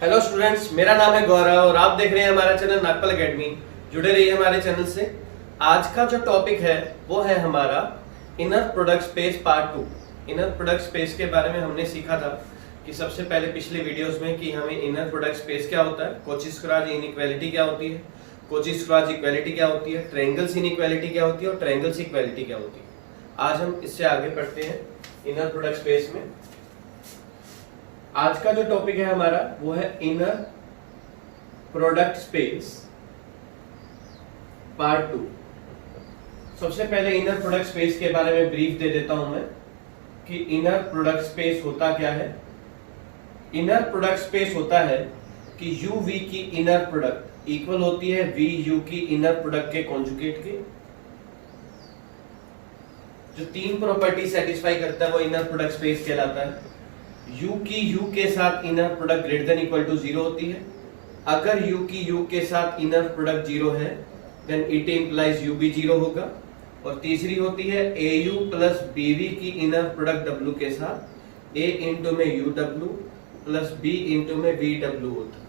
Hello students, मेरा नाम है गौरव और आप देख रहे हैं हमारा चैनल नागपाल एकेडमी। जुड़े रहिए हमारे चैनल से। आज का जो टॉपिक है वो है हमारा inner product space part 2। Inner product space के बारे में हमने सीखा था कि सबसे पहले पिछले वीडियोस में कि हमें इनर प्रोडक्ट स्पेस क्या होता है, कोची-स्क्वायर्ड इनइक्वालिटी क्या होती है, कोची-स्क्वायर्ड इक्वालिटी क्या होती है, ट्रायंगल्स इनइक्वालिटी क्या होती है और ट्रायंगल्स इक्वालिटी क्या होती है। आज हम इससे आगे बढ़ते हैं इनर प्रोडक्ट स्पेस में। आज का जो टॉपिक है हमारा वो है इनर प्रोडक्ट स्पेस पार्ट 2। सबसे पहले इनर प्रोडक्ट स्पेस के बारे में ब्रीफ दे देता हूं मैं कि इनर प्रोडक्ट स्पेस होता क्या है। इनर प्रोडक्ट स्पेस होता है कि u v की इनर प्रोडक्ट इक्वल होती है v u की इनर प्रोडक्ट के कॉन्जुगेट के। जो तीन प्रॉपर्टी सेटिस्फाई करता है वो इनर प्रोडक्ट स्पेस कहलाता है। u की u के साथ inner product greater than equal to 0 होती है। अगर u की u के साथ इनर प्रोडक्ट 0 है देन इट इंप्लाइज u भी 0 होगा। और तीसरी होती है au प्लस bv की इनर प्रोडक्ट w के साथ a इंटू में uw प्लस b इंटू में vw होता है।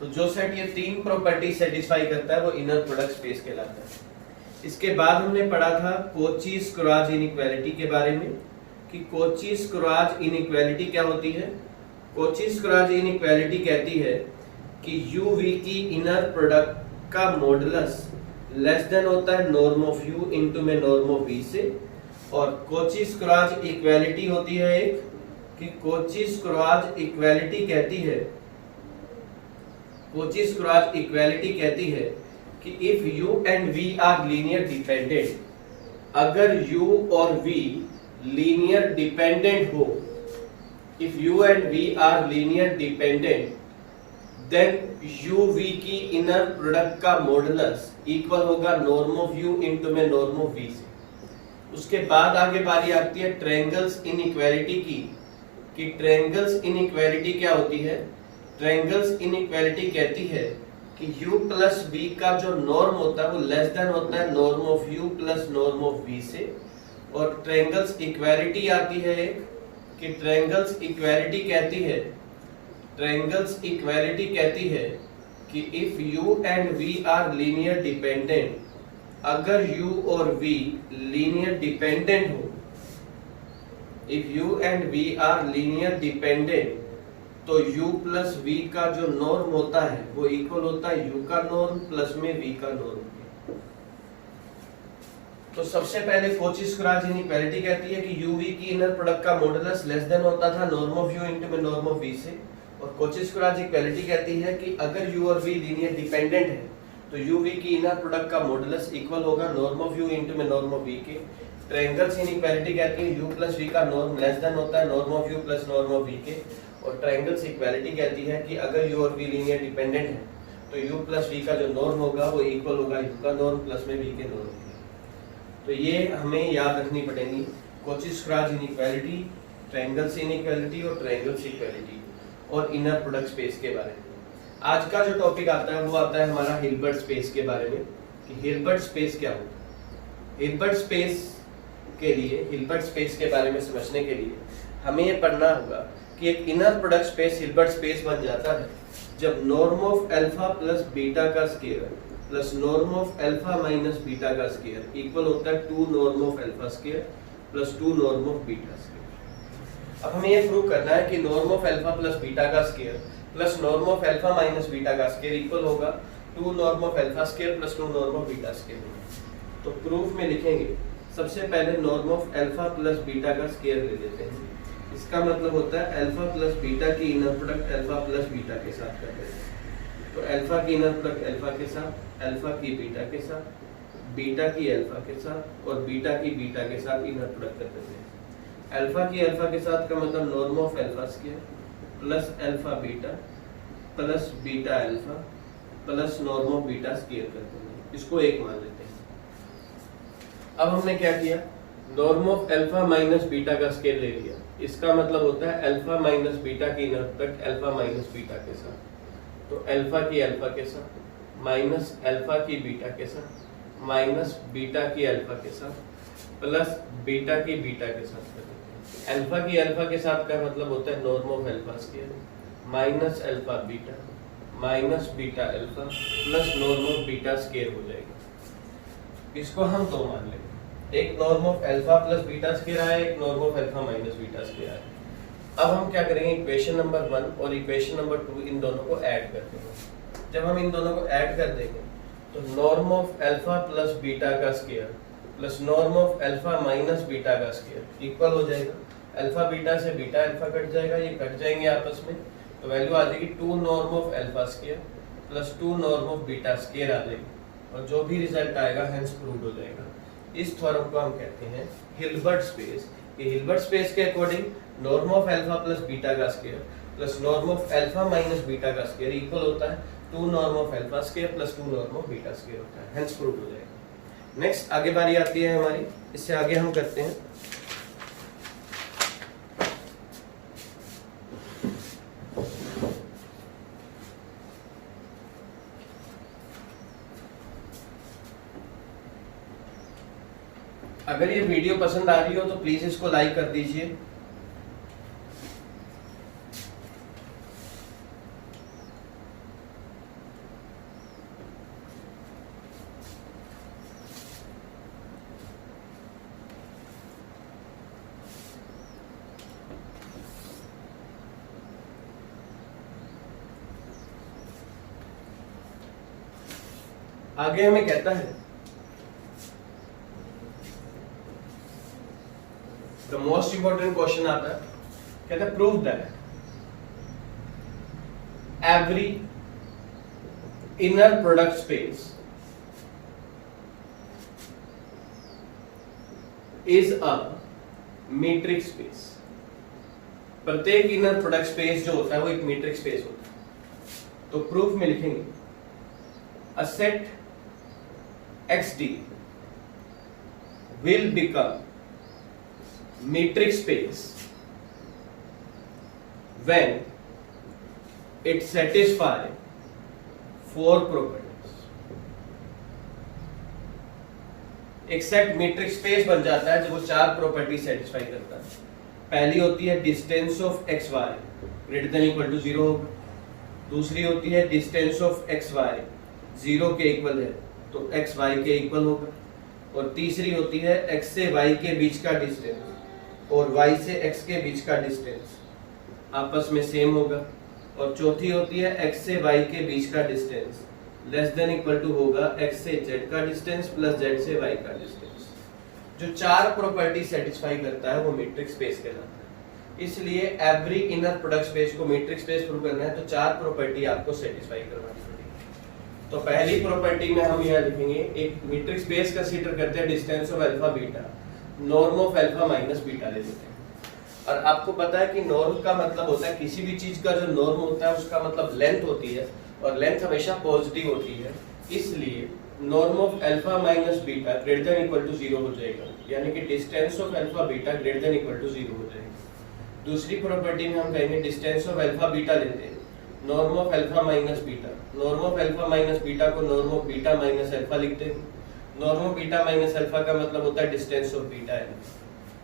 तो जो सेट ये तीन प्रॉपर्टी सेटिस्फाई करता है वो इनर प्रोडक्ट स्पेस कहलाता है। इसके बाद हमने पढ़ा था कोची-स्क्वायर्ड इनइक्वालिटी के बारे में कि कोची-स्क्वायर्ड इनइक्वालिटी क्या होती है। कोची-स्क्वायर्ड इनइक्वालिटी कहती है कि u v की इनर प्रोडक्ट का मॉडुलस लेस देन होता है नॉर्म ऑफ u इनटू में नॉर्म ऑफ v से। और कोची-स्क्वायर्ड इक्वालिटी होती है एक कि कोची-स्क्वायर्ड इक्वालिटी कहती है, कोची-स्क्वायर्ड इक्वालिटी कहती है कि if u and v are linear dependent, अगर u और v लीनियर डिपेंडेंट हो, if u and v are linear dependent then u v की इनर प्रोडक्ट का मॉडुलस इक्वल होगा नॉर्म ऑफ u इनटू में नॉर्म ऑफ v से। उसके बाद आगे बारी आती है ट्रायंगल्स इनइक्वालिटी की कि ट्रायंगल्स इनइक्वालिटी क्या होती है। ट्रायंगल्स इनइक्वालिटी कहती है कि u प्लस v का जो नॉर्म होता है वो लेस देन होता है norm of u plus norm of v से। और ट्रायंगल्स इक्वालिटी आती है एक कि ट्रायंगल्स इक्वालिटी कहती है, ट्रायंगल्स इक्वालिटी कहती है कि if u and v are linear dependent, अगर u और v लीनियर डिपेंडेंट हो, if u and v are linear dependent तो u प्लस v का जो नॉर्म होता है वो इक्वल होता है u का नॉर्म प्लस में v का नॉर्म। तो सबसे पहले कोची-स्क्वायर्ड इनइक्वालिटी कहती है कि u v की इनर प्रोडक्ट का मॉडुलस लेस देन होता था नॉर्म ऑफ u इनटू में नॉर्म ऑफ v से। और कोची-स्क्वायर्ड इक्वालिटी कहती है कि अगर u और v लीनियर डिपेंडेंट है तो u v की इनर प्रोडक्ट का मॉडुलस इक्वल होगा नॉर्म ऑफ u इनटू में नॉर्म ऑफ v के। ट्रायंगल्स इनइक्वालिटी कहती है u प्लस v का नॉर्म लेस देन होता है norm of u plus norm of v के। और ट्रायंगल्स इक्वालिटी कहती है कि अगर u और v लीनियर डिपेंडेंट है तो u प्लस v का जो नॉर्म होगा वो इक्वल होगा u का नॉर्म प्लस में v के नॉर्म के। तो ये हमें याद रखनी पड़ेगी, कोची-स्क्वायर्ड इनइक्वालिटी, ट्रायंगल्स इनइक्वालिटी और ट्रायंगल्स इक्वालिटी और इनर प्रोडक्ट स्पेस के बारे में। आज का जो टॉपिक आता है वो आता है हमारा हिल्बर्ट स्पेस के बारे में कि हिल्बर्ट स्पेस क्या होता है। हिल्बर्ट स्पेस के लिए, हिल्बर्ट स्पेस के बारे में समझने के लिए हमें ये पढ़ना होगा कि एक inner product space Hilbert space बन जाता है जब norm of alpha plus beta का square plus norm of alpha minus beta का स्क्वायर इक्वल होता है 2 norm of alpha square plus 2 norm of beta square. अब हमें ये प्रूव करना है कि norm of alpha plus beta का square plus norm of alpha minus beta का स्क्वायर इक्वल होगा 2 norm of alpha square plus 2 norm of beta square. तो प्रूफ में लिखेंगे, सबसे पहले norm of alpha plus beta का स्क्वायर ले लेते हैं। इसका मतलब होता है अल्फा प्लस बीटा की inner product alpha plus beta के साथ कर देते हैं। तो अल्फा की इनर प्रोडक्ट अल्फा के साथ, अल्फा की बीटा के साथ, बीटा की अल्फा के साथ और बीटा की बीटा के साथ इनर प्रोडक्ट कर देते हैं। अल्फा की अल्फा के साथ का मतलब norm of alpha square plus alpha beta plus beta alpha plus norm of beta square कर देते हैं। इसको एक मान लेते हैं। अब हमने क्या किया, norm of alpha minus beta का स्क्वायर ले लिया। इसका मतलब होता है अल्फा माइनस बीटा की inner product alpha minus beta के साथ। तो अल्फा की अल्फा के साथ माइनस अल्फा की बीटा के साथ माइनस बीटा की अल्फा के साथ प्लस बीटा की बीटा के साथ। अल्फा की अल्फा के साथ का मतलब होता है norm of alpha square minus alpha beta minus beta alpha plus norm of beta square हो जाएगा। इसको हम दो मान लेंगे, एक norm of alpha plus beta square आया, एक norm of alpha minus beta square आया। अब हम क्या करेंगे, इक्वेशन नंबर 1 और इक्वेशन नंबर 2 इन दोनों को ऐड कर देंगे। जब हम इन दोनों को ऐड कर देंगे तो norm of alpha plus beta का square plus norm of alpha minus beta का स्क्वायर इक्वल हो जाएगा। अल्फा बीटा से बीटा अल्फा कट जाएगा, ये कट जाएंगे आपस में, तो वैल्यू आ जाएगी 2 norm of alpha square plus 2 norm of beta square आ जाएगी, और जो भी रिजल्ट आएगा हेंस प्रूव्ड हो जाएगा। इस थ्योरम को हम कहते हैं हिल्बर्ट स्पेस। ये हिल्बर्ट स्पेस के according norm of alpha plus beta का square plus norm of alpha minus beta का स्क्वायर इक्वल होता है 2 norm of alpha square plus 2 norm of beta square होता है, हेंस प्रूव्ड हो जाएगा। नेक्स्ट आगे बारी आती है हमारी, इससे आगे हम करते हैं अगर ये वीडियो पसंद आ रही हो तो प्लीज इसको लाइक कर दीजिए। आगे हमें कहता है द मोस्ट इंपॉर्टेंट क्वेश्चन आता है, कहता है prove that every inner product space is a metric space. प्रत्येक इनर प्रोडक्ट स्पेस जो होता है वो एक मीट्रिक स्पेस होता है। तो प्रूफ में लिखेंगे a set XD will become metric space when it satisfies 4 properties। एक सेट मीट्रिक स्पेस बन जाता है जब वो 4 प्रॉपर्टी सेटिस्फाई करता है। पहली होती है distance of X Y greater than equal to 0 होगा। दूसरी होती है डिस्टेंस ऑफ एक्स वाई 0 के इक्वल है तो एक्स वाई के इक्वल होगा। और तीसरी होती है एक्स से वाई के बीच का डिस्टेंस और वाई से एक्स के बीच का डिस्टेंस आपस में सेम होगा। और चौथी होती है एक्स से वाई के बीच का distance less than equal to होगा एक्स से जेड का डिस्टेंस प्लस जेड से वाई का डिस्टेंस। जो 4 प्रॉपर्टी सेटिस्फाई करता है वो मीट्रिक स्पेस कहलाता है। इसलिए एवरी इनर प्रोडक्ट स्पेस को मीट्रिक स्पेस प्रूव करना है तो 4 प्रॉपर्टी आपको सेटिस्फाई करवानी पड़ेगी। तो पहली प्रॉपर्टी में हम यह लिखेंगे, एक मीट्रिक स्पेस कंसीडर करते हैं distance of alpha beta, norm of alpha minus beta ले लेते हैं। और आपको पता है कि नॉर्म का मतलब होता है किसी भी चीज का जो नॉर्म होता है उसका मतलब लेंथ होती है और लेंथ हमेशा पॉजिटिव होती है। इसलिए norm of alpha minus beta greater than equal to 0 हो जाएगा, यानी कि distance of alpha beta greater than equal to 0 हो जाएगा। दूसरी प्रॉपर्टी में हम कहेंगे डिस्टेंस ऑफ अल्फा बीटा लेते हैं, norm of alpha minus beta, norm of alpha minus beta को norm of beta minus alpha लिखते हैं। Norm of beta minus alpha का मतलब होता है डिस्टेंस ऑफ बीटा है।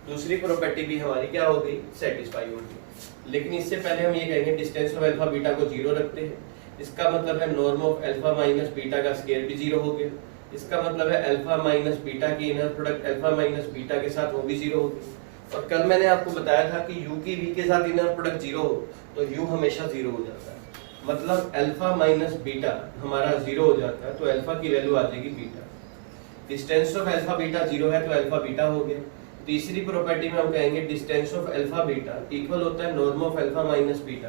दूसरी प्रॉपर्टी भी हमारी क्या हो गई, सेटिस्फाई हो गई। लेकिन इससे पहले हम ये कहेंगे डिस्टेंस ऑफ अल्फा बीटा को 0 रखते हैं, इसका मतलब है norm of alpha minus beta का स्क्वायर भी 0 हो गया। इसका मतलब है अल्फा माइनस बीटा की inner product alpha minus beta के साथ वो भी 0 हो गई। और कल मैंने आपको बताया था कि u की v के साथ इनर प्रोडक्ट 0 हो तो u हमेशा 0 हो जाता है, मतलब अल्फा माइनस बीटा हमारा 0 हो जाता है तो अल्फा की वैल्यू आ जाएगी beta. Distance of alpha beta 0 है तो अल्फा बीटा हो गया। तीसरी प्रॉपर्टी में हम कहेंगे distance of alpha beta equal होता है norm of alpha minus beta,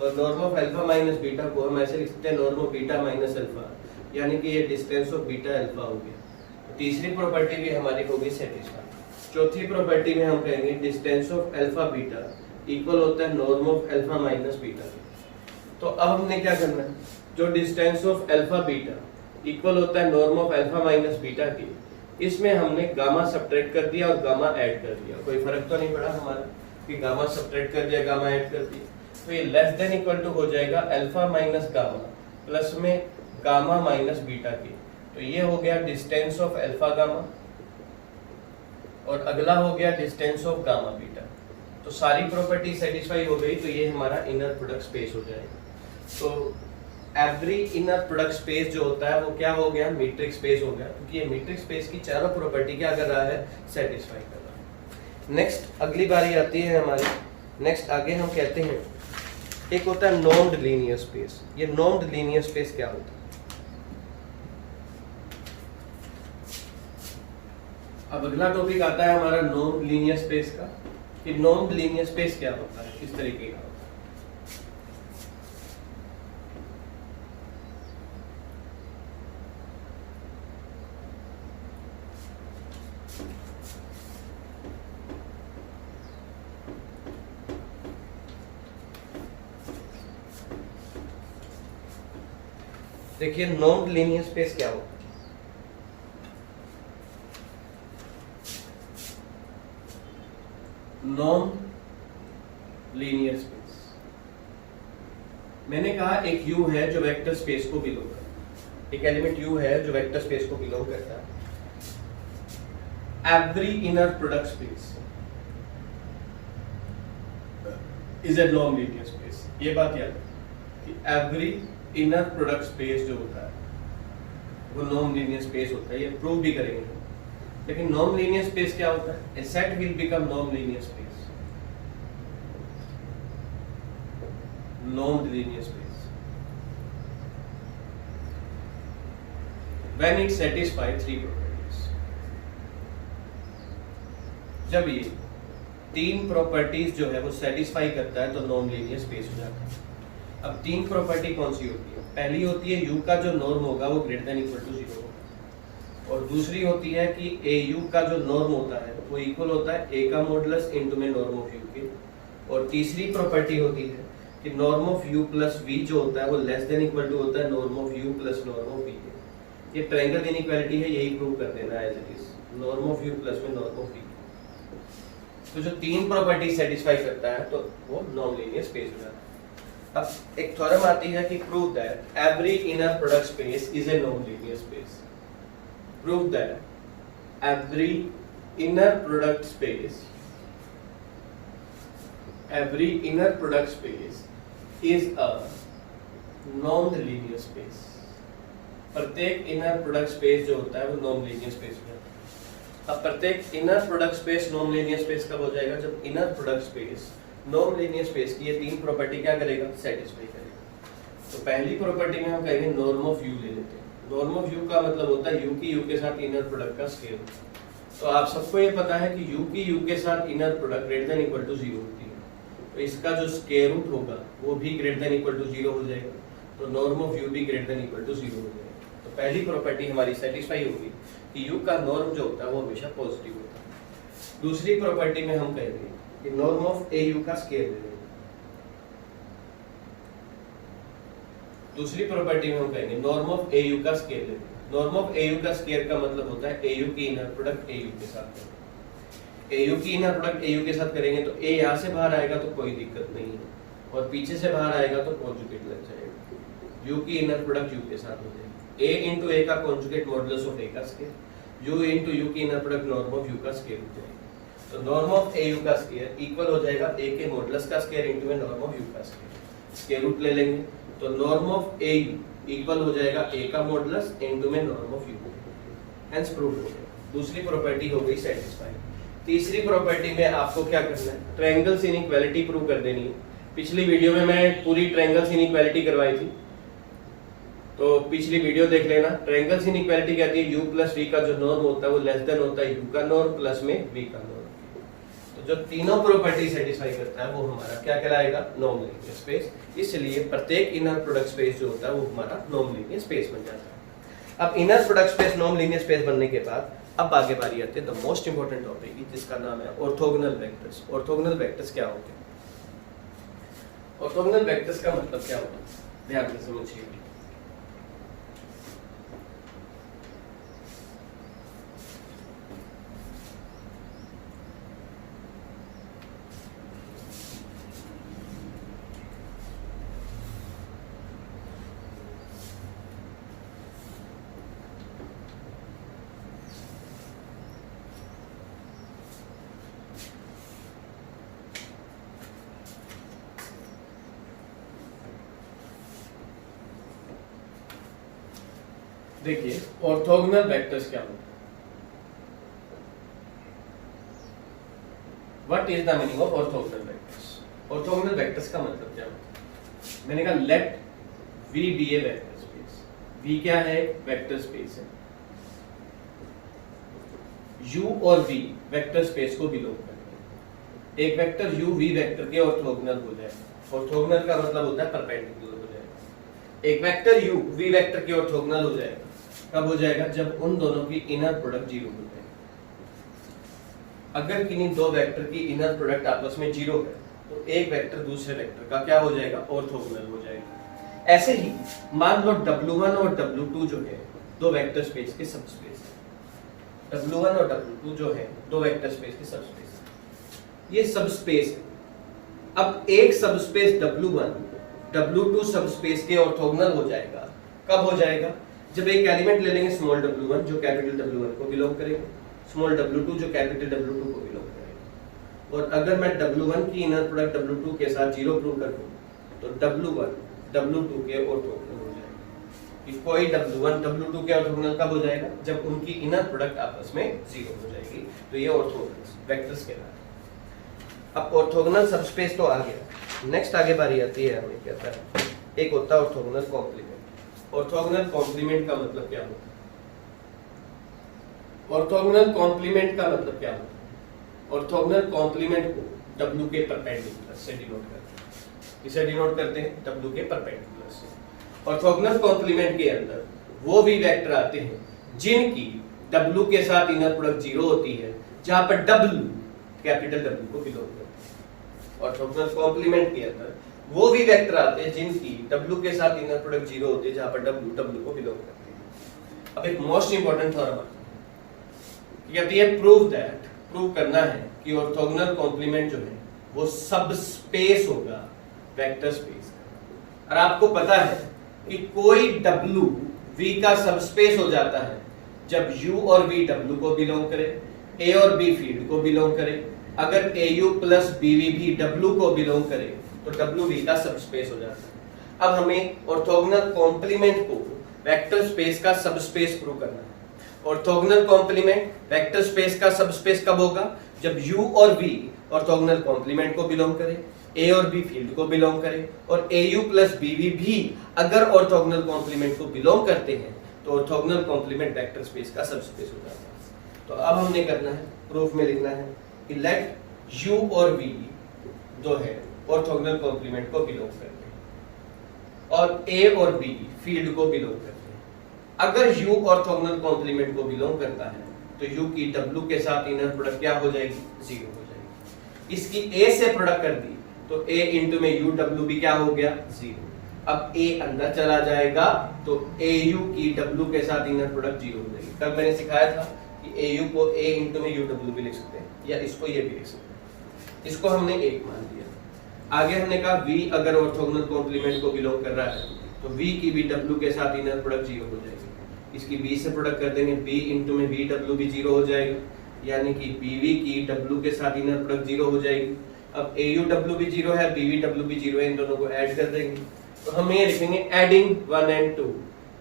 और norm of alpha minus beta को हम ऐसे लिखते हैं norm of beta minus alpha, यानी कि ये डिस्टेंस ऑफ बीटा अल्फा हो गया। तीसरी प्रॉपर्टी भी हमारी होगी सेटिस्फाई। चौथी प्रॉपर्टी में हम कहेंगे distance of alpha beta equal होता है norm of alpha minus beta. तो अब हमने क्या करना है, जो distance of alpha beta equal होता है norm of alpha minus beta की, इसमें हमने गामा सब्ट्रैक्ट कर दिया और गामा ऐड कर दिया। कोई फर्क तो नहीं पड़ा हमारा कि गामा सब्ट्रैक्ट कर दिया गामा ऐड कर दिया, तो ये लेस देन इक्वल टू हो जाएगा अल्फा माइनस गामा प्लस में गामा माइनस बीटा की। तो ये हो गया डिस्टेंस ऑफ अल्फा गामा और अगला हो गया डिस्टेंस ऑफ गामा बीटा। तो सारी प्रॉपर्टी सेटिस्फाई हो गई, तो ये हमारा इनर प्रोडक्ट स्पेस हो जाएगा। तो एवरी इनर प्रोडक्ट स्पेस जो होता है वो क्या हो गया, मीट्रिक स्पेस हो गया, क्योंकि ये मीट्रिक स्पेस की चारों प्रॉपर्टी क्या कर रहा है, सेटिस्फाई कर रहा है। नेक्स्ट अगली बारी आती है हमारी, नेक्स्ट आगे हम कहते हैं एक होता है नॉर्म्ड लीनियर स्पेस। ये नॉर्म्ड लीनियर स्पेस क्या होता है? अब अगला टॉपिक आता है हमारा नॉर्म्ड लीनियर स्पेस का, कि नॉर्म्ड लीनियर स्पेस क्या होता है, किस तरीके का होता है। देखिए नॉर्म्ड लीनियर स्पेस क्या होता है। नॉर्म्ड लीनियर स्पेस, मैंने कहा एक U है जो वेक्टर स्पेस को बिलोंग करता है, एक एलिमेंट U है जो वेक्टर स्पेस को बिलोंग करता है। Every inner product space is a norm linear space. ये बात याद है कि एवरी इनर प्रोडक्ट स्पेस जो होता है वो नॉर्म लीनियर स्पेस होता है, ये प्रूव भी करेंगे। लेकिन नॉर्म लीनियर स्पेस क्या होता है? A set will become norm linear space. Norm linear space when it satisfy three properties. जब ये तीन प्रॉपर्टीज जो है वो सेटिस्फाई करता है तो नॉर्म लीनियर स्पेस हो जाता है। अब तीन प्रॉपर्टी कौन सी होती है? पहली होती है U का जो नॉर्म होगा वो ग्रेटर देन इक्वल टू 0 होगा, और दूसरी होती है कि AU का जो नॉर्म होता है वो इक्वल होता है A का मॉडुलस इनटू में नॉर्म ऑफ U के, और तीसरी प्रॉपर्टी होती है कि norm of U plus V जो होता है वो लेस देन इक्वल टू होता है norm of U plus norm of V के। ये ट्रायंगल इनइक्वालिटी है, यही प्रूव कर देना है as it is, norm of U plus में नॉर्म ऑफ V। तो जो तीन प्रॉपर्टी सेटिस्फाई करता है तो वो नॉन लीनियर स्पेस हो जाता है। अब एक थ्योरम आती है कि prove that every inner product space is a non linear space. Prove that every inner product space, every inner product space is a non linear space. प्रत्येक इनर प्रोडक्ट स्पेस जो होता है वो नॉन लीनियर स्पेस हो जाता है। अब प्रत्येक inner product space non linear space कब हो जाएगा? जब inner product space non linear space की ये तीन प्रॉपर्टी क्या करेगा? सेटिस्फाई करेगा। तो पहली प्रॉपर्टी में हम कहेंगे नॉर्म ऑफ U ले लेते हैं। नॉर्म ऑफ U का मतलब होता है U की U के साथ इनर प्रोडक्ट का स्केयर। तो आप सबको ये पता है कि U की U के साथ inner product greater than equal to 0 होती है, तो इसका जो स्क्वायर रूट होगा वो भी ग्रेटर देन इक्वल टू 0 हो जाएगा, तो नॉर्म ऑफ U भी ग्रेटर देन इक्वल टू 0 हो जाएगा। तो पहली प्रॉपर्टी हमारी सेटिस्फाई होगी कि U का नॉर्म जो होता है वो हमेशा पॉजिटिव होता है। दूसरी प्रॉपर्टी में हम कहेंगे कि नॉर्म ऑफ AU का स्क्वायर ले लेंगे। दूसरी प्रॉपर्टी में हम कहेंगे नॉर्म ऑफ AU का स्क्वायर ले लेंगे। नॉर्म ऑफ AU का स्क्वायर का मतलब होता है AU की इनर प्रोडक्ट AU के साथ करेंगे। AU की इनर प्रोडक्ट AU के साथ करेंगे तो A यहाँ से बाहर आएगा तो कोई दिक्कत नहीं है, और पीछे से बाहर आएगा तो कॉन्जुगेट लग जाएगा। U की इनर प्रोडक्ट U के साथ हो जाएगी। A इंटू A का कॉन्जुगेट मॉडुलस ऑफ A का स्क्वायर, U इंटू U की inner product norm of U का स्क्वायर हो जाएगा। तो नॉर्म ऑफ AU का स्क्वायर इक्वल हो जाएगा A के मॉडुलस का स्क्वायर इंटू में नॉर्म ऑफ U का स्क्वायर। स्क्वायर रूट ले लेंगे तो नॉर्म ऑफ AU इक्वल हो जाएगा A का मॉडुलस इंटू में norm of U। Hence prove हो गया। दूसरी प्रॉपर्टी हो गई सेटिस्फाई। तीसरी प्रॉपर्टी में आपको क्या करना है? ट्रायंगल्स इनइक्वालिटी प्रूव कर देनी है। पिछली वीडियो में मैं पूरी ट्रायंगल्स इनइक्वालिटी करवाई थी, तो पिछली वीडियो देख लेना। ट्रायंगल्स इनइक्वालिटी कहती है U प्लस V का जो नॉर्म होता है वो लेस देन होता है U का नॉर्म प्लस में V का नॉर्म। तो जो तीनों प्रॉपर्टी सेटिस्फाई करता है वो हमारा क्या कहलाएगा? Non linear space. इसलिए प्रत्येक इनर प्रोडक्ट स्पेस जो होता है वो हमारा नॉन लीनियर स्पेस बन जाता है। अब inner product space non linear space बनने के बाद अब आगे बारी आती है द मोस्ट इंपोर्टेंट टॉपिक जिसका नाम है ऑर्थोगोनल वेक्टर्स। ऑर्थोगोनल वेक्टर्स क्या होते हैं? ऑर्थोगोनल वेक्टर्स का मतलब क्या होता है? ध्यान से समझिए। देखिए ऑर्थोगोनल वेक्टर्स क्या होते हैं, what is the meaning of orthogonal vectors. Orthogonal vectors का मतलब क्या होता है, मैंने कहा लेट V बी ए वेक्टर स्पेस। V क्या है, वेक्टर स्पेस है। U और V वेक्टर स्पेस को बिलोंग करते हैं। एक वेक्टर U V वेक्टर के ऑर्थोगोनल हो जाएगा। ऑर्थोगोनल का मतलब होता है परपेंडिकुलर हो जाएगा। एक वेक्टर U V वेक्टर के ऑर्थोगोनल हो जाएगा, कब हो जाएगा, जब उन दोनों की इनर प्रोडक्ट जीरो हो जाएगी। अगर किन्हीं दो वेक्टर की इनर प्रोडक्ट आपस में जीरो है तो एक वेक्टर दूसरे वेक्टर का क्या हो जाएगा, ऑर्थोगोनल हो जाएगा। ऐसे ही मान लो W1 और W2 जो है दो वेक्टर स्पेस के सबस्पेस है। W1 और W2 जो है दो वेक्टर स्पेस के सबस्पेस है, ये सबस्पेस है। अब एक सबस्पेस W1 W2 सबस्पेस के ऑर्थोगोनल हो जाएगा, कब हो जाएगा, जब एक एलिमेंट ले लेंगे स्मॉल W1 जो कैपिटल W1 को बिलोंग करेगा, स्मॉल W2 जो कैपिटल W2 को बिलोंग करेगा। और अगर मैं W1 की इनर प्रोडक्ट W2 के साथ जीरो प्रूव कर दूं तो W1 W2 के ऑर्थोगोनल हो जाएगा। कि कोई W1 W2 के ऑर्थोगोनल कब हो जाएगा, जब उनकी इनर प्रोडक्ट आपस में जीरो हो जाएगी। तो ये ऑर्थोगोनल वेक्टर्स कहलाते हैं। अब ऑर्थोगोनल सबस्पेस तो आ गया, नेक्स्ट आगे बारी आती है हमें कहता है एक होता है ऑर्थोगोनल कॉम्प्लीमेंट। ऑर्थोगोनल कॉम्प्लीमेंट का मतलब क्या होता है, ऑर्थोगोनल कॉम्प्लीमेंट का मतलब क्या होता है, ऑर्थोगोनल कॉम्प्लीमेंट को W के परपेंडिकुलर से डिनोट करते हैं। इसे डिनोट करते हैं W के परपेंडिकुलर से। ऑर्थोगोनल कॉम्प्लीमेंट के अंदर वो भी वेक्टर आते हैं जिनकी W के साथ इनर प्रोडक्ट जीरो होती है, जहां पर W कैपिटल W को बिलोंग करते हैं। ऑर्थोगोनल कॉम्प्लीमेंट के अंदर वो भी वेक्टर आते हैं जिनकी W के साथ इनर प्रोडक्ट जीरो होती है, जहां पर W को बिलोंग करते हैं। अब एक मोस्ट इंपॉर्टेंट थ्योरम कहती है प्रूव करना है कि ऑर्थोगोनल कॉम्प्लीमेंट जो है वो सब स्पेस होगा वेक्टर स्पेस का। और आपको पता है कि कोई W V का सब स्पेस हो जाता है जब U और V W को बिलोंग करे, A और B फील्ड को बिलोंग करे। अगर AU प्लस BV भी W को बिलोंग करे तो W V का सब स्पेस हो जाता है। अब हमें ऑर्थोगोनल कॉम्प्लीमेंट को वेक्टर स्पेस का सब स्पेस प्रूव करना है। ऑर्थोगोनल कॉम्प्लीमेंट वेक्टर स्पेस का सबस्पेस कब होगा, जब U और V ऑर्थोगोनल कॉम्प्लीमेंट को बिलोंग करे, A और B फील्ड को बिलोंग करे, और AU प्लस BV भी अगर ऑर्थोगोनल कॉम्प्लीमेंट को बिलोंग करते हैं तो ऑर्थोगोनल कॉम्प्लीमेंट वेक्टर स्पेस का सबस्पेस हो जाता है। तो अब हमने करना है, प्रूफ में लिखना है कि लेट U और V जो है ऑर्थोगोनल कॉम्प्लीमेंट को बिलोंग करते हैं और A और B फील्ड को बिलोंग करते हैं। अगर U ऑर्थोगोनल कॉम्प्लीमेंट को बिलोंग करता है तो U की W के साथ इनर प्रोडक्ट क्या हो जाएगी, जीरो हो जाएगी। इसकी A से प्रोडक्ट कर दी तो A इंटू में U W भी क्या हो गया, जीरो। अब A अंदर चला जाएगा तो AU की W के साथ इनर प्रोडक्ट जीरो हो जाएगी। कल मैंने सिखाया था कि AU को A इंटू में UW भी लिख सकते हैं या इसको ये भी लिख सकते हैं। इसको हमने एक मान लिया। आगे हमने कहा V अगर ऑर्थोगोनल कॉम्प्लीमेंट को बिलोंग कर रहा है तो V की भी W के साथ इनर प्रोडक्ट जीरो हो जाएगी। इसकी B से प्रोडक्ट कर देंगे, B इंटू में BW भी जीरो हो जाएगा, यानी कि BV की W के साथ इनर प्रोडक्ट जीरो हो जाएगी। अब AUW भी जीरो है, BVW भी जीरो है, इन दोनों को ऐड कर देंगे तो हम ये लिखेंगे एडिंग 1 एंड 2।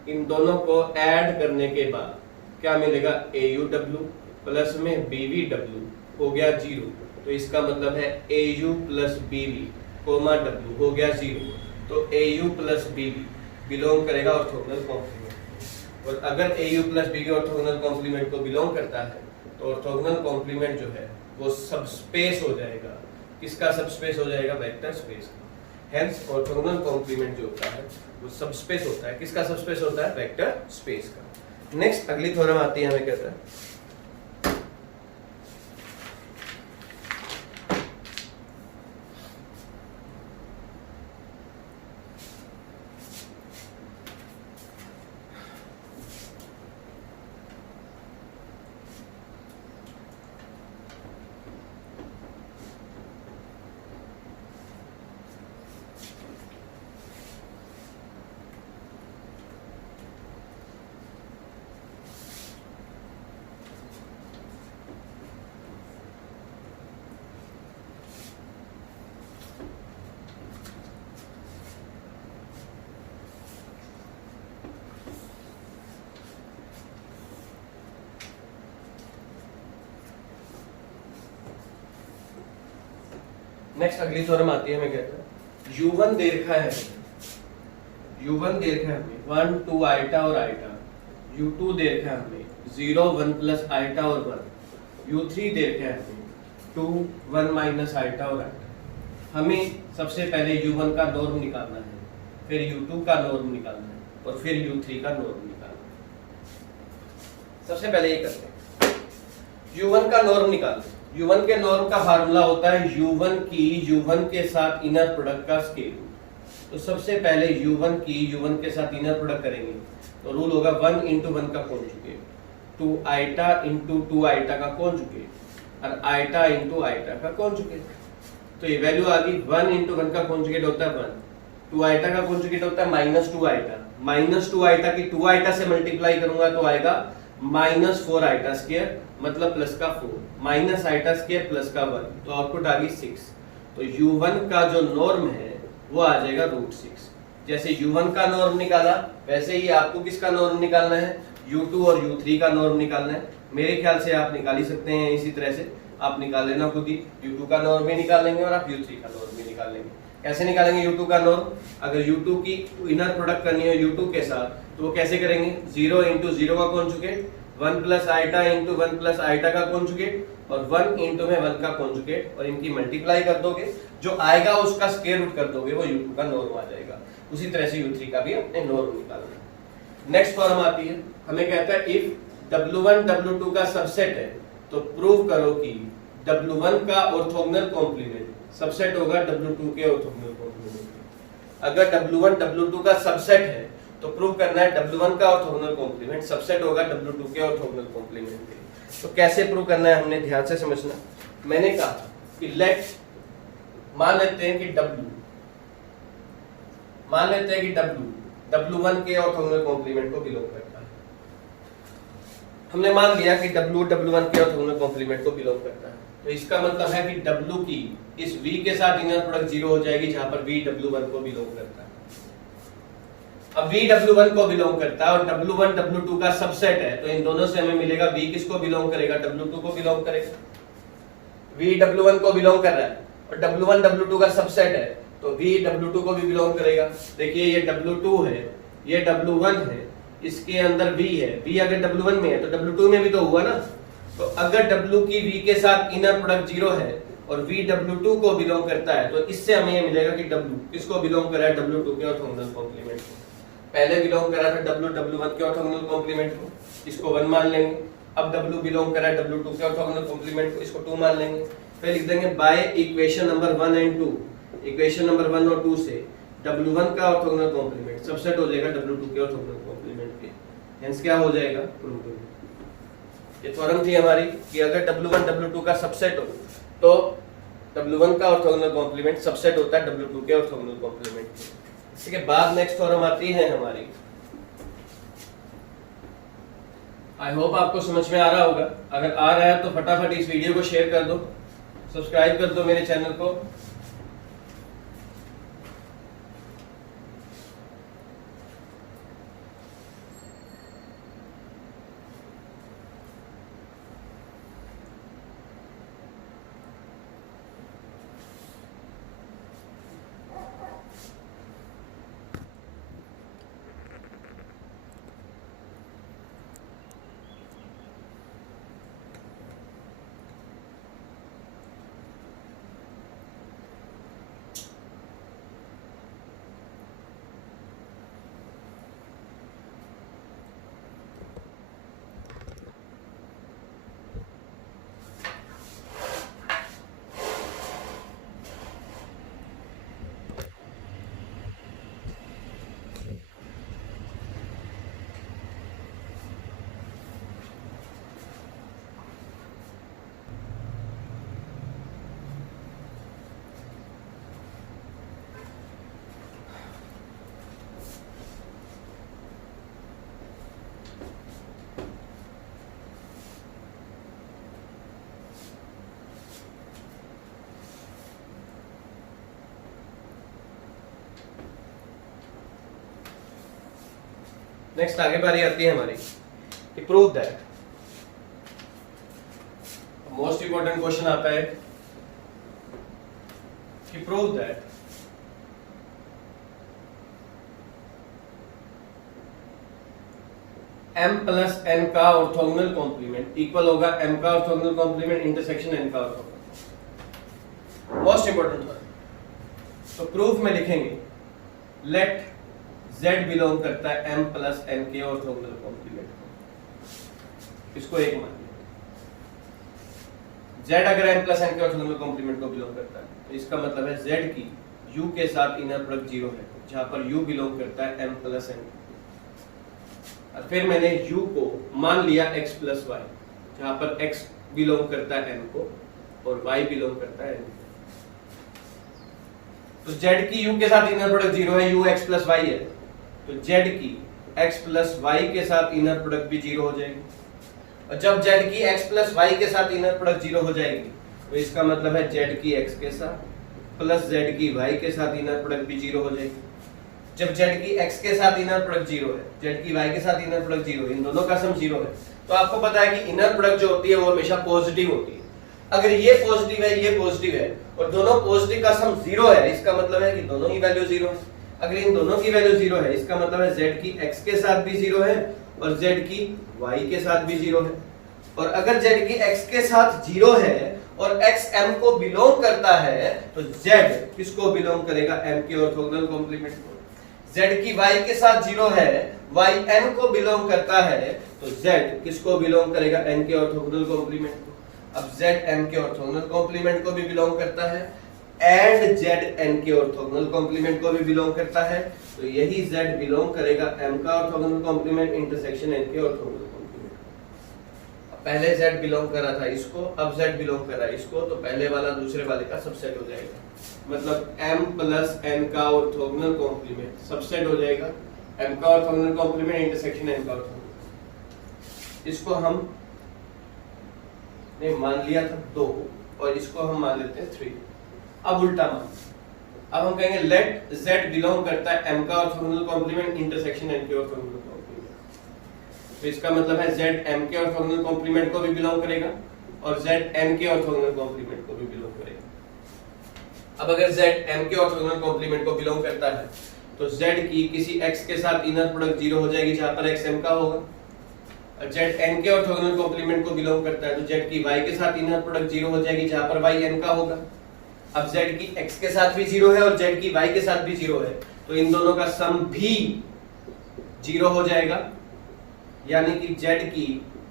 इन दोनों को ऐड करने के बाद क्या मिलेगा, AUW प्लस में BVW हो गया जीरो। तो इसका मतलब है AU plus BV comma W हो गया जीरो। तो AU प्लस BV बिलोंग करेगा ऑर्थोगोनल कॉम्प्लीमेंट। और अगर AU plus BV orthogonal complement को बिलोंग करता है तो ऑर्थोगोनल कॉम्प्लीमेंट जो है वो सबस्पेस हो जाएगा। किसका सबस्पेस हो जाएगा, वेक्टर स्पेस का। हेंस ऑर्थोगोनल कॉम्प्लीमेंट जो होता है वो सबस्पेस होता है। किसका सबस्पेस होता है, वेक्टर स्पेस का। नेक्स्ट अगली थ्योरम आती है, हमें कहता है नेक्स्ट अगली थ्योरम आती है, मैं कहता हूँ u1 दे रखा है, u1 दे रखा है हमें 1 2 आइटा और आइटा, u2 दे रखा है हमें 0 1 प्लस आइटा और 1, u3 दे रखा है हमें 2 1 माइनस आइटा और आइटा। हमें सबसे पहले u1 का नॉर्म निकालना है, फिर u2 का नॉर्म निकालना है और फिर u3 का नॉर्म निकालना है। सबसे पहले ये करते हैं, u1 का नॉर्म निकालते हैं। u1 के नॉर्म का फार्मूला होता है u1 की u1 के साथ इनर प्रोडक्ट का स्केल। तो सबसे पहले u1 की u1 के साथ इनर प्रोडक्ट करेंगे तो रूल होगा 1 इंटू 1 का कॉन्जुगेट, 2 आइटा इंटू 2 आइटा का कॉन्जुगेट और आइटा इंटू आइटा का कॉन्जुगेट। तो ये वैल्यू आ गई, 1 इंटू 1 का कॉन्जुगेट होता है 1, 2 आइटा का कॉन्जुगेट होता है -2 आइटा, -2 आइटा की 2 आइटा से मल्टीप्लाई करूंगा तो आएगा -4 आइटा स्क्वायर, मतलब प्लस का 4, माइनस आइटा स्क्वायर प्लस का 1, तो आउटपुट आ गई 6। तो u1 का जो नॉर्म है वो आ जाएगा √6। जैसे u1 का नॉर्म निकाला वैसे ही आपको किसका नॉर्म निकालना है, u2 और u3 का नॉर्म निकालना है। मेरे ख्याल से आप निकाल ही सकते हैं, इसी तरह से आप निकाल लेना खुद ही, u2 का नॉर्म भी निकाल लेंगे और आप u3 का नॉर्म भी निकाल लेंगे। कैसे निकालेंगे u2 का नॉर्म, अगर u2 की इनर प्रोडक्ट करनी है u2 के साथ तो वो कैसे करेंगे, 0 इंटू 0 का conjugate, 1 plus iota into 1 plus iota का कॉन्जुगेट और 1 इंटू में 1 का कॉन्जुगेट, और इनकी मल्टीप्लाई कर दोगे, जो आएगा उसका स्क्वायर रूट कर दोगे, वो u2 का नॉर्म आ जाएगा। उसी तरह से u3 का भी अपने नॉर्म निकालना है। नेक्स्ट फॉर्म आती है, हमें कहता है इफ w1 w2 का सबसेट है तो प्रूव करो कि w1 का ऑर्थोगोनल कॉम्प्लीमेंट सबसेट होगा w2 के ऑर्थोगोनल कॉम्प्लीमेंट। अगर w1 w2 का सबसेट है तो प्रूव करना है w1 का ऑर्थोगोनल कॉम्प्लीमेंट सबसेट होगा w2 के ऑर्थोगोनल कॉम्प्लीमेंट के। तो कैसे प्रूव करना है हमने ध्यान से समझना। मैंने कहा कि लेट, मान लेते हैं कि w1 के ऑर्थोगोनल कॉम्प्लीमेंट को बिलोंग करता है। हमने मान लिया कि w1 के ऑर्थोगोनल कॉम्प्लीमेंट को बिलोंग करता है, तो इसका मतलब है कि w की इस v के साथ इनर प्रोडक्ट 0 हो जाएगी, जहां पर v w1 को बिलोंग करता है। अब v w1 को बिलोंग करता है और w1 w2 का सबसेट है, तो इन दोनों से हमें मिलेगा v किसको बिलोंग करेगा, w2 को बिलोंग करेगा। v w1 को बिलोंग कर रहा है और w1 w2 का सबसेट है, तो v w2 को भी बिलोंग करेगा। देखिए ये w2 है, ये w1 है, इसके अंदर v है, v अगर w1 में है तो w2 में भी तो हुआ ना। तो अगर w की v के साथ इनर प्रोडक्ट 0 है और v w2 को बिलोंग करता है, तो इससे हमें ये मिलेगा कि w किसको बिलोंग कर रहा है, w2 के ऑर्थोगोनल कॉम्प्लीमेंट को। पहले बिलोंग कर रहा था w w1 के ऑर्थोगोनल कॉम्प्लीमेंट को, इसको 1 मान लेंगे। अब w बिलोंग कर रहा है w2 के ऑर्थोगोनल कॉम्प्लीमेंट को, इसको 2 मान लेंगे। फिर लिख देंगे by equation number 1 and 2, equation number 1 और 2 से w1 का ऑर्थोगोनल कॉम्प्लीमेंट सबसेट हो जाएगा w2 के ऑर्थोगोनल कॉम्प्लीमेंट के। हेंस क्या हो जाएगा, प्रूव। ये थ्योरम थी हमारी कि अगर w1 w2 का सबसेट हो तो w1 का ऑर्थोगोनल कॉम्प्लीमेंट सबसेट होता है w2 के ऑर्थोगोनल कॉम्प्लीमेंट के। इसके बाद नेक्स्ट थ्योरम आती है हमारी, आई होप आपको समझ में आ रहा होगा। अगर आ रहा है तो फटाफट इस वीडियो को शेयर कर दो, सब्सक्राइब कर दो मेरे चैनल को। नेक्स्ट आगे बारी आती है हमारी कि prove that, most important question आता है कि prove that m plus n का ऑर्थोगोनल कॉम्प्लीमेंट इक्वल होगा m का ऑर्थोगोनल कॉम्प्लीमेंट इंटरसेक्शन n का ऑर्थोगोनल। मोस्ट इंपोर्टेंट वन, तो प्रूफ में लिखेंगे लेट z बिलोंग करता है m प्लस n के ऑर्थोगोनल कॉम्प्लीमेंट को, इसको एक मान लिया। z अगर m प्लस n के ऑर्थोगोनल कॉम्प्लीमेंट को बिलोंग करता है तो इसका मतलब है z की u के साथ इनर प्रोडक्ट 0 है, जहां पर u बिलोंग करता है m प्लस n। और फिर मैंने u को मान लिया x प्लस y, जहां पर x बिलोंग करता है m को और y बिलोंग करता है n को। तो z की u के साथ इनर प्रोडक्ट 0 है, u x प्लस y है, तो z की x प्लस y के साथ इनर प्रोडक्ट भी 0 हो जाएगी। और जब z की x प्लस y के साथ इनर प्रोडक्ट 0 हो जाएगी तो इसका मतलब है z की x के साथ प्लस z की y के साथ इनर प्रोडक्ट भी 0 हो जाएगी। जब z की x के साथ इनर प्रोडक्ट 0 है, z की y के साथ इनर प्रोडक्ट 0 है, इन दोनों का सम 0 है, तो आपको पता है कि इनर प्रोडक्ट जो होती है वो हमेशा पॉजिटिव होती है। अगर ये पॉजिटिव है, ये पॉजिटिव है और दोनों पॉजिटिव का सम 0 है, इसका मतलब है कि दोनों ही वैल्यू 0 है। अगर इन दोनों की वैल्यू 0 है, इसका मतलब है z की x के साथ भी 0 है और z की y के साथ भी 0 है। और अगर z की x के साथ 0 है और x m को बिलोंग करता है तो z किसको बिलोंग करेगा? m के ऑर्थोगोनल कॉम्प्लीमेंट को। z की y के साथ 0 है, y n को बिलोंग करता है तो z किसको बिलोंग करेगा? n के ऑर्थोगोनल कॉम्प्लीमेंट को। अब z m के ऑर्थोगोनल कॉम्प्लीमेंट को भी बिलोंग करता है एंड z n के ऑर्थोगोनल कॉम्प्लीमेंट को भी बिलोंग करता है, तो यही z बिलोंग करेगा m का ऑर्थोगोनल कॉम्प्लीमेंट इंटरसेक्शन n के ऑर्थोगोनल कॉम्प्लीमेंट। पहले z बिलोंग कर रहा था इसको, अब z बिलोंग कर रहा है इसको, तो पहले वाला दूसरे वाले का सबसेट हो जाएगा। मतलब m प्लस n का ऑर्थोगोनल कॉम्प्लीमेंट सबसेट हो जाएगा m का ऑर्थोगोनल कॉम्प्लीमेंट इंटरसेक्शन n का ऑर्थोगोनल। इसको हम ने मान लिया था 2 और इसको हम मान लेते हैं 3। अब उल्टा मान, अब हम कहेंगे लेट z बिलोंग करता है m का ऑर्थोगोनल कॉम्प्लीमेंट इंटरसेक्शन n के ऑर्थोगोनल कॉम्प्लीमेंट। तो इसका मतलब है z m के ऑर्थोगोनल कॉम्प्लीमेंट को भी बिलोंग करेगा और z n के ऑर्थोगोनल कॉम्प्लीमेंट को भी बिलोंग करेगा। अब अगर z m के ऑर्थोगोनल कॉम्प्लीमेंट को बिलोंग करता है तो z की किसी x के साथ इनर प्रोडक्ट 0 हो जाएगी, जहां पर x m का होगा। और z n के ऑर्थोगोनल कॉम्प्लीमेंट को बिलोंग करता है तो z की y के साथ इनर प्रोडक्ट 0 हो जाएगी, जहां पर y n का होगा। अब z की x के साथ भी 0 है और z की y के साथ भी 0 है, तो इन दोनों का सम भी 0 हो जाएगा, यानी कि z की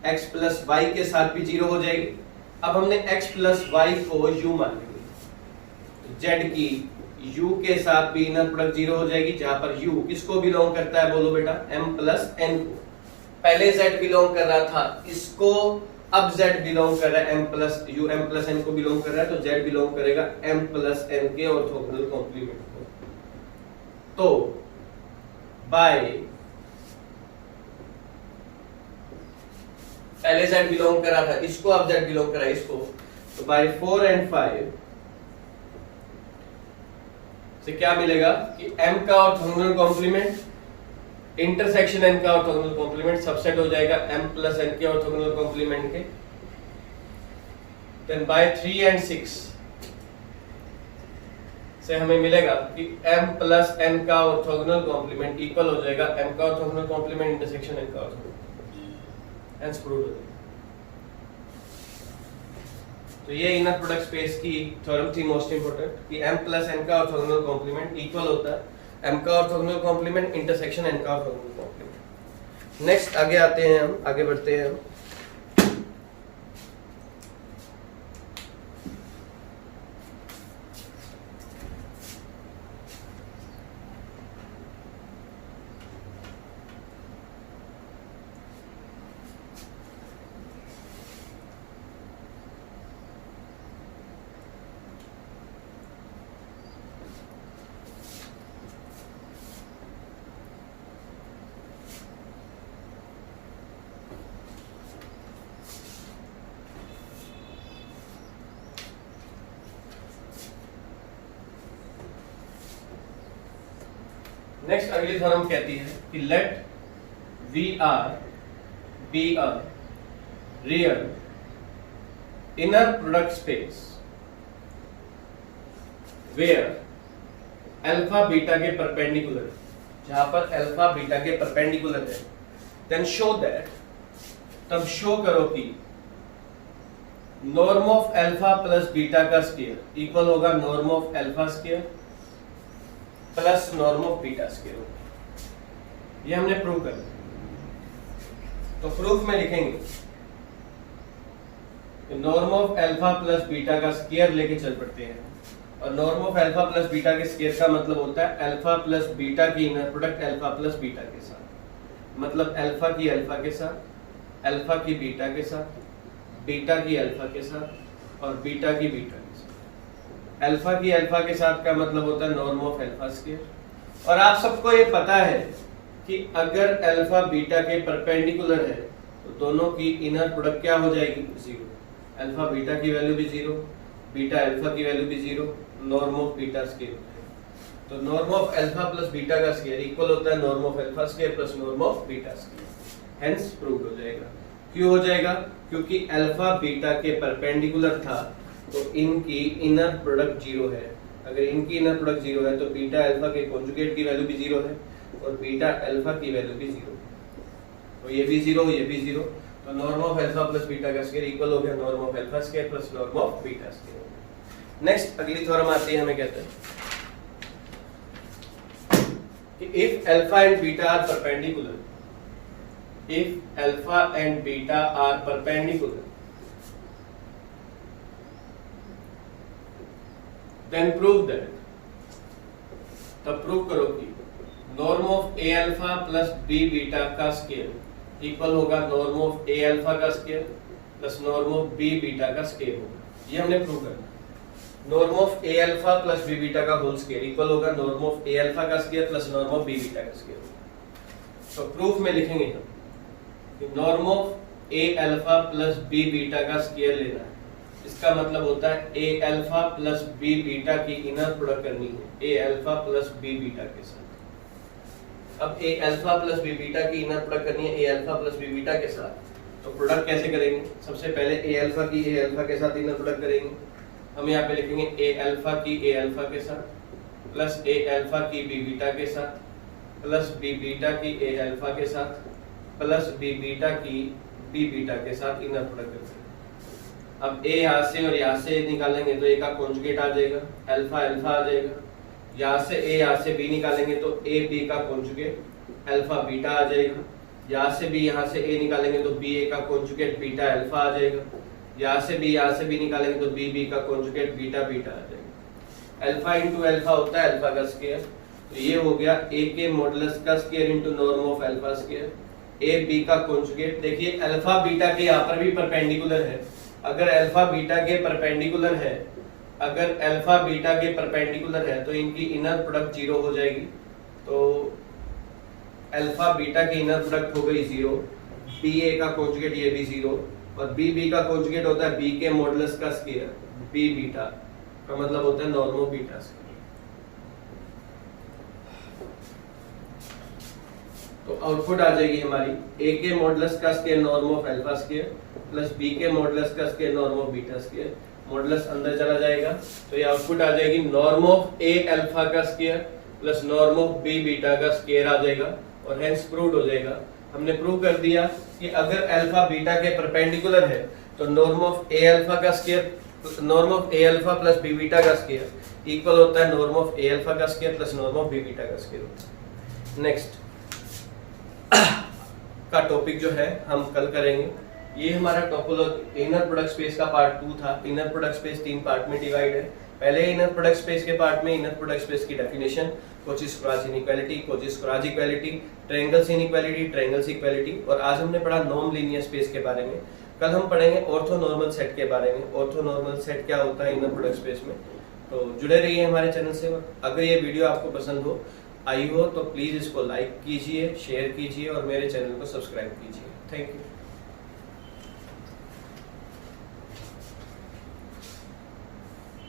x प्लस y के साथ भी 0 हो जाएगी। अब हमने x प्लस y को u मान लेंगे, तो z की u के साथ भी इनर प्रोडक्ट 0 हो जाएगी, जहां पर u किसको बिलोंग करता है? बोलो बेटा, m प्लस n को। पहले z बिलोंग कर रहा था इसको, अब z बिलोंग कर रहा है m plus u m plus n को बिलोंग कर रहा है, तो z बिलोंग करेगा m प्लस n के ऑर्थोगोनल कॉम्प्लीमेंट को। तो बाय पहले z बिलोंग कर रहा था इसको, अब z बिलोंग कर रहा है इसको, तो बाय 4 एंड 5 से क्या मिलेगा कि m का ऑर्थोगोनल कॉम्प्लीमेंट इंटरसेक्शन n का ऑर्थोगोनल कॉम्प्लीमेंट सबसेट हो जाएगा m प्लस n के ऑर्थोगोनल कॉम्प्लीमेंट के। देन बाय 3 एंड 6 से हमें मिलेगा कि m प्लस n का ऑर्थोगोनल कॉम्प्लीमेंट इक्वल हो जाएगा m का ऑर्थोगोनल कॉम्प्लीमेंट इंटरसेक्शन n का ऑर्थोगोनल। हेंस प्रूव्ड हो जाएगा। तो ये इनर प्रोडक्ट स्पेस की थ्योरम थी मोस्ट इंपोर्टेंट, कि m प्लस n का ऑर्थोगोनल कॉम्प्लीमेंट इक्वल होता है m का ऑर्थोगोनल कॉम्प्लीमेंट इंटरसेक्शन n का ऑर्थोगोनल कॉम्प्लीमेंट। नेक्स्ट आगे आते हैं, हम आगे बढ़ते हैं। नेक्स्ट अगली थ्योरम कहती है कि let we are be a real inner product space where alpha beta के परपेंडिकुलर, जहां पर अल्फा बीटा के परपेंडिकुलर है, देन शो दैट, तब शो करो कि norm of alpha plus beta का स्क्वायर इक्वल होगा norm of alpha square plus norm of beta square. ये हमने प्रूव कर दिया। तो प्रूफ में लिखेंगे norm of alpha plus beta का स्क्वायर लेके चल पड़ते हैं, और norm of alpha plus beta के स्क्वायर का मतलब होता है अल्फा प्लस बीटा की inner product alpha plus beta के साथ, मतलब अल्फा की अल्फा के साथ, अल्फा की बीटा के साथ, बीटा की अल्फा के साथ और बीटा की बीटा के साथ। अल्फा की अल्फा के साथ का मतलब होता है नॉर्म ऑफ अल्फा स्क्वायर। और आप सबको ये पता है कि अगर अल्फा बीटा के परपेंडिकुलर है तो दोनों की इनर प्रोडक्ट क्या हो जाएगी, जीरो। अल्फा बीटा की वैल्यू भी जीरो, बीटा अल्फा की वैल्यू भी zero, norm of beta square. तो norm of alpha plus beta का स्क्वायर इक्वल होता है norm of alpha square plus norm of beta square. Hence prove हो जाएगा। क्यों हो जाएगा? क्योंकि अल्फा बीटा के परपेंडिकुलर था तो इनकी इनर प्रोडक्ट जीरो है। अगर इनकी इनर प्रोडक्ट जीरो है तो बीटा अल्फा के कॉन्जुगेट की वैल्यू भी जीरो है और बीटा अल्फा की वैल्यू भी जीरो। तो ये भी जीरो, ये भी जीरो। तो norm of alpha plus beta का स्क्वायर इक्वल हो गया norm of alpha square plus norm of beta square. Next अगली थ्योरम आती है, हमें कहते हैं कि if alpha and beta are perpendicular, if alpha and beta are perpendicular, then prove that, तब प्रूव करो कि norm of a alpha plus b beta का स्क्वायर इक्वल होगा नॉर्म ऑफ a अल्फा का square plus norm of b beta का square होगा। ये हमने प्रूव करना। Norm of a alpha plus b beta का होल स्क्वायर इक्वल होगा नॉर्म ऑफ a अल्फा का square plus norm of b beta का स्क्वायर। तो प्रूफ में लिखेंगे हम norm of a alpha plus b beta का स्क्वायर लेना है। इसका मतलब होता है ए अल्फा प्लस बी बीटा की इनर प्रोडक्ट करनी है ए अल्फा प्लस बी बीटा के साथ। अब ए अल्फा प्लस बी बीटा की इनर प्रोडक्ट करनी है ए अल्फा प्लस बी बीटा के साथ। तो प्रोडक्ट कैसे करेंगे? सबसे पहले ए अल्फा की ए अल्फा के साथ इनर प्रोडक्ट करेंगे। हम यहाँ पे लिखेंगे ए अल्फा की ए अल्फा के साथ प्लस ए अल्फा की बी बीटा के साथ प्लस बी बीटा की ए अल्फा के साथ प्लस बी बीटा की बी बीटा के साथ इनर प्रोडक्ट करते हैं। अब ए यहाँ से और यहाँ से निकालेंगे तो ए का कॉन्जुगेट आ जाएगा, अल्फा अल्फा आ जाएगा। यहाँ से ए यहाँ से बी निकालेंगे तो ए बी का कॉन्जुगेट अल्फा बीटा आ जाएगा। यहाँ से बी यहाँ से ए निकालेंगे तो बी ए का कॉन्जुगेट बीटा अल्फा आ जाएगा। यहाँ से बी निकालेंगे तो बी बी का कॉन्जुगेट बीटा बीटा आ जाएगा। अल्फा इंटू अल्फा होता है अल्फा का स्क्वायर। तो ये हो गया ए के मॉडुलस का square into norm of alpha square. A b का कॉन्जुगेट, देखिए अल्फा बीटा के यहाँ पर भी परपेंडिकुलर है। अगर अल्फा बीटा के परपेंडिकुलर है, अगर अल्फा बीटा के परपेंडिकुलर है तो इनकी इनर प्रोडक्ट जीरो हो जाएगी। तो अल्फा बीटा की इनर प्रोडक्ट हो गई जीरो, बी ए का कॉन्जुगेट ये भी जीरो और बी बी का कॉन्जुगेट होता है बी के मॉडुलस का स्क्वायर बी बीटा का मतलब होता है नॉर्म ऑफ बीटा स्क्वायर। तो आउटपुट आ जाएगी हमारी ए के मॉडुलस का square norm of alpha square plus b के मॉडुलस का square norm of beta square. Modulus अंदर चला जाएगा तो ये आउटपुट आ जाएगी नॉर्म ऑफ ए अल्फा का square plus norm of b beta का स्क्वायर आ जाएगा और हेंस प्रूव्ड हो जाएगा। हमने प्रूव कर दिया कि अगर अल्फा बीटा के परपेंडिकुलर है तो नॉर्म ऑफ ए अल्फा का square norm of a alpha plus b beta का स्क्वायर इक्वल होता है नॉर्म ऑफ ए अल्फा का square plus norm of b beta का स्क्वायर। नेक्स्ट का टॉपिक जो है हम कल करेंगे। ये हमारा टोपोलॉजी इनर प्रोडक्ट स्पेस का पार्ट 2 था। इनर प्रोडक्ट स्पेस 3 पार्ट में डिवाइड है। पहले इनर प्रोडक्ट स्पेस के पार्ट में इनर प्रोडक्ट स्पेस की definition, Cauchy Schwarz inequality, Cauchy Schwarz equality, triangles inequality, triangles equality और आज हमने पढ़ा नॉन लीनियर स्पेस के बारे में। कल हम पढ़ेंगे ऑर्थोनॉर्मल सेट के बारे में। ऑर्थोनॉर्मल सेट क्या होता है इनर प्रोडक्ट स्पेस में। तो जुड़े रहिए हमारे चैनल से। अगर ये वीडियो आपको पसंद हो आई हो तो प्लीज़ इसको लाइक कीजिए, शेयर कीजिए और मेरे चैनल को सब्सक्राइब कीजिए। Thank you.